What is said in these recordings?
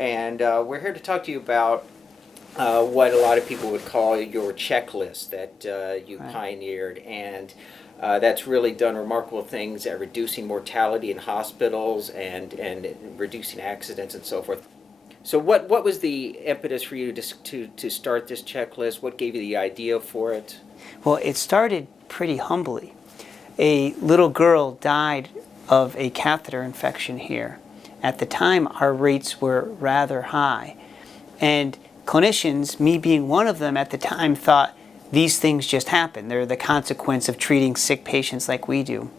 and we're here to talk to you about what a lot of people would call your checklist that you pioneered, and that's really done remarkable things at reducing mortality in hospitals and reducing accidents and so forth. So what was the impetus for you to start this checklist? What gave you the idea for it? Well, it started pretty humbly. A little girl died of a catheter infection here. At the time, our rates were rather high. And clinicians, me being one of them at the time, thought these things just happen. They're the consequence of treating sick patients like we do.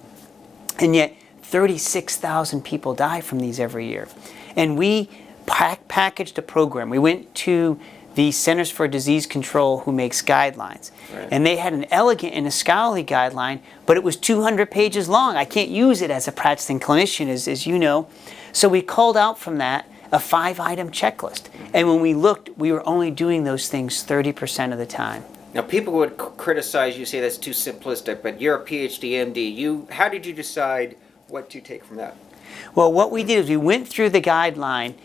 And yet, 36,000 people die from these every year. And we packaged a program. We went to the Centers for Disease Control, who makes guidelines. Right. And they had an elegant and a scholarly guideline, but it was 200 pages long. I can't use it as a practicing clinician, as you know. So we culled out from that a 5-item checklist. And when we looked, we were only doing those things 30% of the time. Now, people would criticize you, say that's too simplistic, but you're a PhD MD. How did you decide what to take from that? Well, what we did is we went through the guideline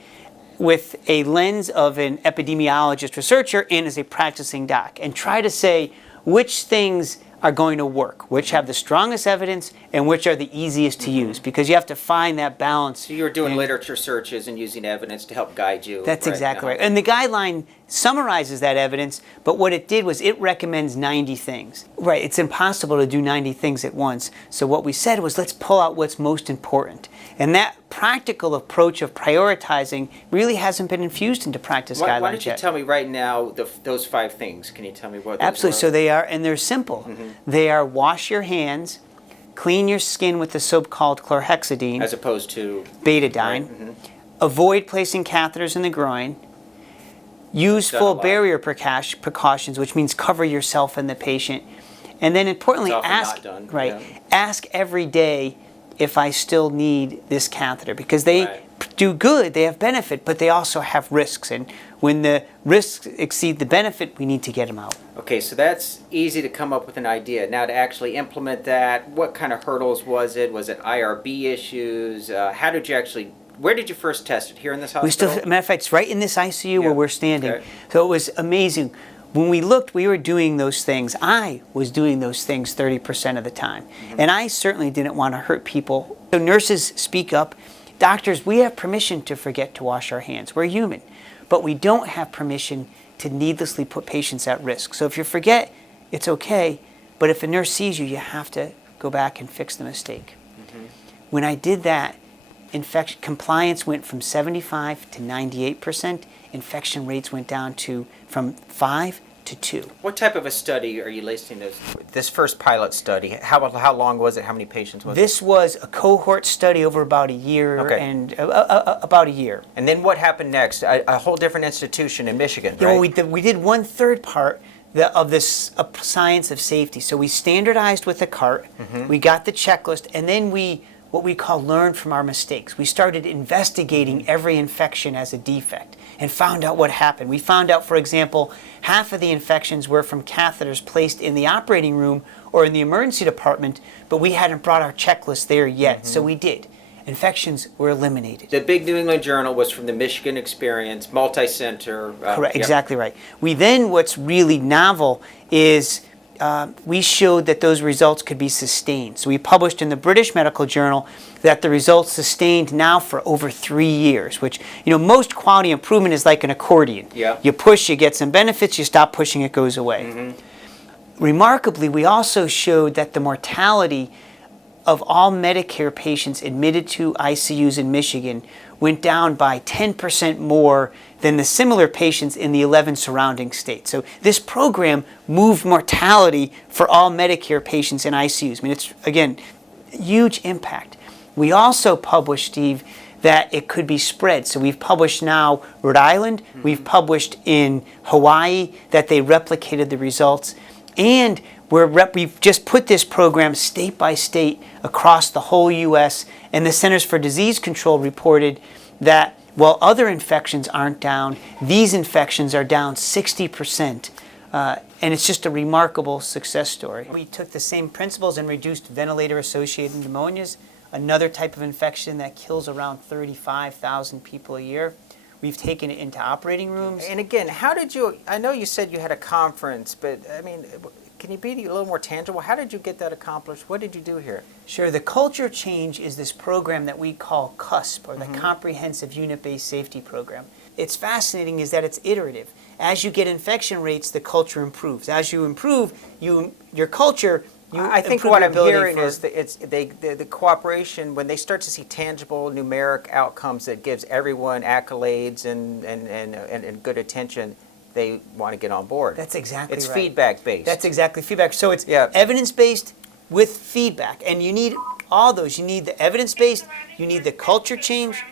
with a lens of an epidemiologist researcher and as a practicing doc, and try to say which things are going to work, which have the strongest evidence and which are the easiest to use, because you have to find that balance. So you're doing literature searches and using evidence to help guide you. That's exactly right. And the guideline summarizes that evidence, but what it did was it recommends 90 things. Right, it's impossible to do 90 things at once. So what we said was, let's pull out what's most important. And that practical approach of prioritizing really hasn't been infused into practice guidelines yet. Why don't you tell me right now those 5 things? Can you tell me what those Absolutely. are? So they are, and they're simple. They are: wash your hands, clean your skin with the soap called chlorhexidine, as opposed to betadine, avoid placing catheters in the groin, use full barrier precautions, which means cover yourself and the patient, and then importantly, ask every day if I still need this catheter, because they do good, they have benefit, but they also have risks, and when the risks exceed the benefit, we need to get them out. Okay, so that's easy to come up with an idea. Now, to actually implement that, what kind of hurdles was it? Was it IRB issues? How did you actually, where did you first test it? Here in this hospital? Matter of fact, it's right in this ICU where we're standing. Okay. So it was amazing. When we looked, we were doing those things. I was doing those things 30% of the time. And I certainly didn't want to hurt people. So nurses speak up. Doctors, we have permission to forget to wash our hands. We're human. But we don't have permission to needlessly put patients at risk. So if you forget, it's okay. But if a nurse sees you, you have to go back and fix the mistake. When I did that, infection compliance went from 75 to 98%. Infection rates went down from 5 to 2. What type of a study are you listing this first pilot study? How long was it? How many patients was it? This was a cohort study over about a year, and about a year. And then what happened next? A whole different institution in Michigan, right? Well, we did 1/3 part of this science of safety. So we standardized with the cart, we got the checklist, and then what we call learn from our mistakes. We started investigating every infection as a defect and found out what happened. We found out, for example, half of the infections were from catheters placed in the operating room or in the emergency department, but we hadn't brought our checklist there yet, so we did. Infections were eliminated. The big New England Journal was from the Michigan experience, multi-center. Correct, exactly right. What's really novel is we showed that those results could be sustained. So we published in the British Medical Journal that the results sustained now for over 3 years, which, most quality improvement is like an accordion. You push, you get some benefits, you stop pushing, it goes away. Remarkably, we also showed that the mortality of all Medicare patients admitted to ICUs in Michigan went down by 10% more than the similar patients in the 11 surrounding states. So this program moved mortality for all Medicare patients in ICUs. I mean, it's, again, huge impact. We also published, Steve, that it could be spread. So we've published now Rhode Island, we've published in Hawaii that they replicated the results, and we've just put this program state by state across the whole U.S., and the Centers for Disease Control reported that while other infections aren't down, these infections are down 60%. And it's just a remarkable success story. We took the same principles and reduced ventilator-associated pneumonias, another type of infection that kills around 35,000 people a year. We've taken it into operating rooms. And again, how did you, I know you said you had a conference, but I mean, can you be a little more tangible? How did you get that accomplished? What did you do here? Sure. The Culture Change is this program that we call CUSP, or the Comprehensive Unit-Based Safety Program. It's fascinating is that it's iterative. As you get infection rates, the culture improves. As you improve, your culture, I think what I'm hearing is that the cooperation, when they start to see tangible numeric outcomes that gives everyone accolades and good attention, they want to get on board. That's exactly right. It's feedback-based. That's exactly feedback. So it's evidence-based with feedback. And you need all those. You need the evidence-based, you need the culture change,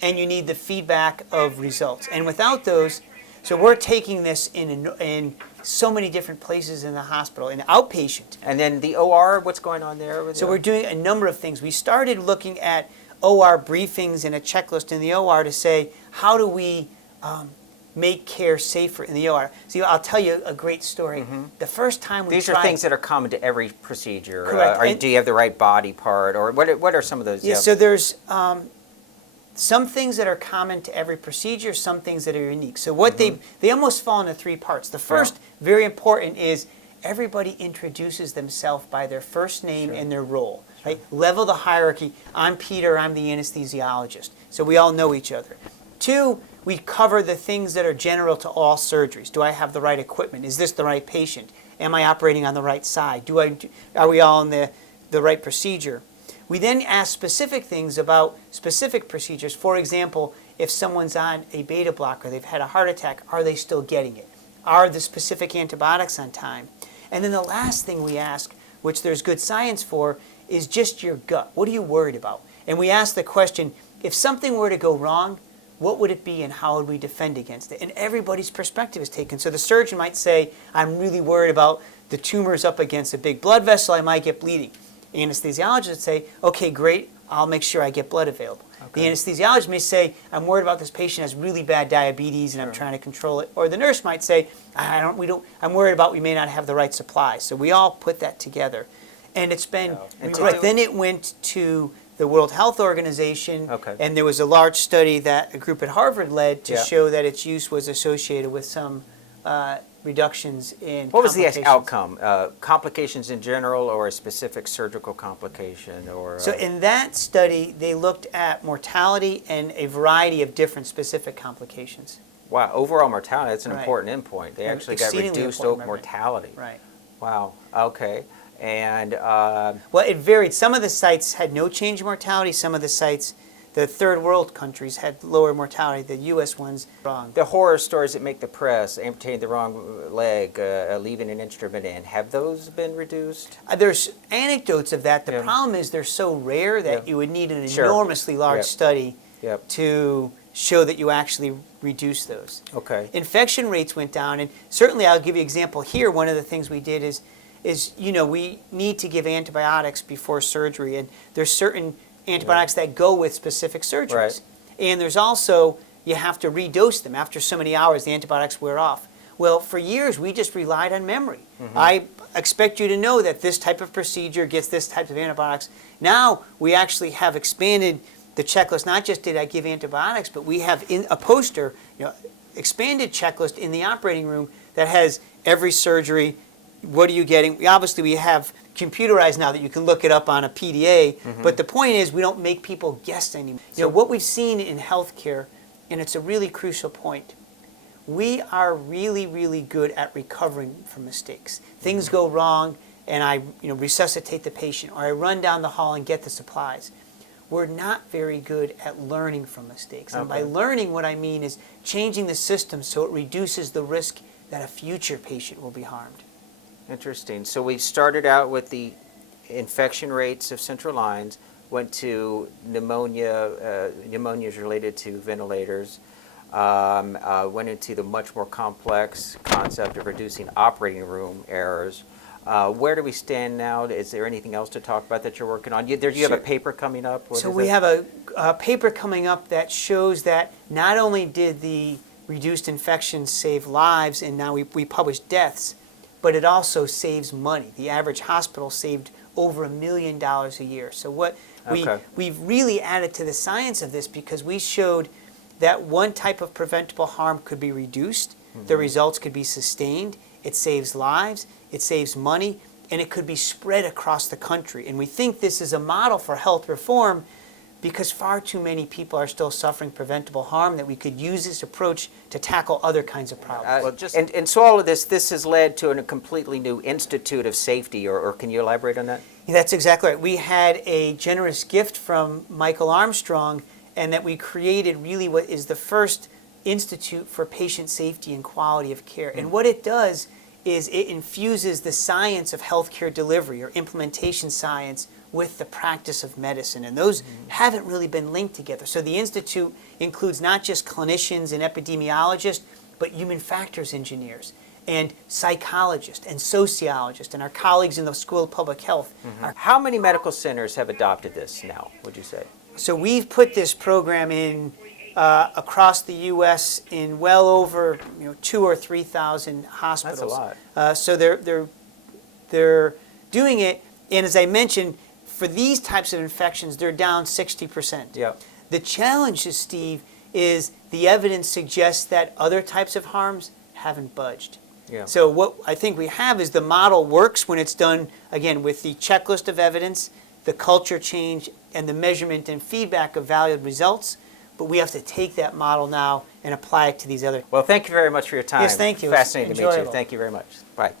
and you need the feedback of results. And without those, so we're taking this in so many different places in the hospital, in outpatient. And then the OR, what's going on there? So we're doing a number of things. We started looking at OR briefings and a checklist in the OR to say, how do we make care safer in the OR? So I'll tell you a great story. The first time we These tried, are things that are common to every procedure. Correct. Do you have the right body part, or what are some of those? Yeah, so there's some things that are common to every procedure, some things that are unique. So what they almost fall into three parts. The first, very important, is everybody introduces themselves by their first name and their role. Right? Level the hierarchy. I'm Peter, I'm the anesthesiologist. So we all know each other. Two, we cover the things that are general to all surgeries. Do I have the right equipment? Is this the right patient? Am I operating on the right side? Are we all in the right procedure? We then ask specific things about specific procedures. For example, if someone's on a beta blocker, they've had a heart attack, are they still getting it? Are the specific antibiotics on time? And then the last thing we ask, which there's good science for, is just your gut. What are you worried about? And we ask the question, if something were to go wrong, what would it be and how would we defend against it? And everybody's perspective is taken. So the surgeon might say, I'm really worried about the tumors up against a big blood vessel, I might get bleeding. Anesthesiologist would say, okay, great, I'll make sure I get blood available. Okay. The anesthesiologist may say, I'm worried about this patient has really bad diabetes and I'm trying to control it. Or the nurse might say, I'm worried about we may not have the right supplies. So we all put that together. And it's been, then it went to the World Health Organization, and there was a large study that a group at Harvard led to show that its use was associated with some reductions in What was the outcome? Complications in general, or a specific surgical complication? So in that study, they looked at mortality and a variety of different specific complications. Wow, overall mortality, that's an important endpoint. They actually got reduced mortality. Right. Wow, okay. And well, it varied. Some of the sites had no change in mortality. Some of the sites, the third world countries, had lower mortality. The U.S. ones, wrong. The horror stories that make the press, amputating the wrong leg, leaving an instrument in, have those been reduced? There's anecdotes of that. The problem is they're so rare that you would need an enormously large study to show that you actually reduce those. Okay. Infection rates went down, and certainly I'll give you an example here. One of the things we did is we need to give antibiotics before surgery, and there's certain antibiotics that go with specific surgeries. Right. And there's also, you have to redose them. After so many hours, the antibiotics wear off. Well, for years, we just relied on memory. I expect you to know that this type of procedure gets this type of antibiotics. Now, we actually have expanded the checklist. Not just did I give antibiotics, but we have in a poster, expanded checklist in the operating room that has every surgery. What are you getting? We have computerized now that you can look it up on a PDA, but the point is we don't make people guess anymore. What we've seen in healthcare, and it's a really crucial point, we are really, really good at recovering from mistakes. Things go wrong and I resuscitate the patient, or I run down the hall and get the supplies. We're not very good at learning from mistakes. And by learning, what I mean is changing the system so it reduces the risk that a future patient will be harmed. Interesting. So we started out with the infection rates of central lines, went to pneumonia, pneumonias related to ventilators, went into the much more complex concept of reducing operating room errors. Where do we stand now? Is there anything else to talk about that you're working on? You have a paper coming up? So we have a paper coming up that shows that not only did the reduced infections save lives, and now we publish deaths, but it also saves money. The average hospital saved over $1 million a year. So we've really added to the science of this, because we showed that one type of preventable harm could be reduced, the results could be sustained, it saves lives, it saves money, and it could be spread across the country. And we think this is a model for health reform because far too many people are still suffering preventable harm, that we could use this approach to tackle other kinds of problems. And so all of this has led to a completely new Institute of Safety, or can you elaborate on that? Yeah, that's exactly right. We had a generous gift from Michael Armstrong, and that we created really what is the first Institute for Patient Safety and Quality of Care. And what it does is it infuses the science of healthcare delivery, or implementation science, with the practice of medicine. And those haven't really been linked together. So the Institute includes not just clinicians and epidemiologists, but human factors engineers and psychologists and sociologists and our colleagues in the School of Public Health. How many medical centers have adopted this now, would you say? So we've put this program in across the U.S. in well over 2,000 or 3,000 hospitals. That's a lot. So they're doing it, and as I mentioned, for these types of infections, they're down 60%. Yeah. The challenge, Steve, is the evidence suggests that other types of harms haven't budged. Yeah. So what I think we have is the model works when it's done, again, with the checklist of evidence, the culture change, and the measurement and feedback of valued results. But we have to take that model now and apply it to these other. Well, thank you very much for your time. Yes, thank you. Fascinating to meet you. Enjoyable. Thank you very much. Bye. Thank you.